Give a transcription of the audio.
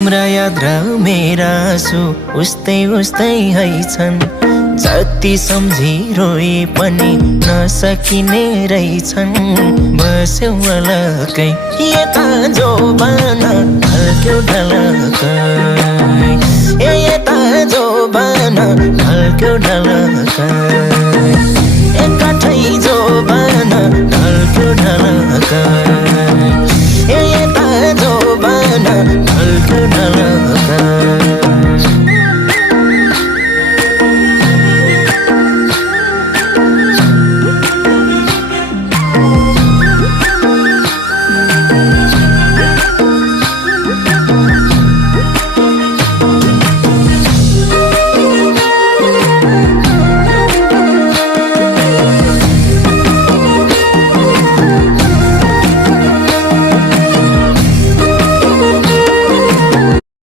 तिम्रा याद र मेरा आँसु उस्तै उस्तै है छन्। जति सम्झी रोए पनि नसकिने रहेछन्। बस्यौ अलग्गै यता जोबान ढल्क्यो ढलकै, यता जोबान ढल्क्यो ढलकै, एकाठै जोबान ढल्क्यो ढलकै, यता जोबान ढल्क्यो ढलकै।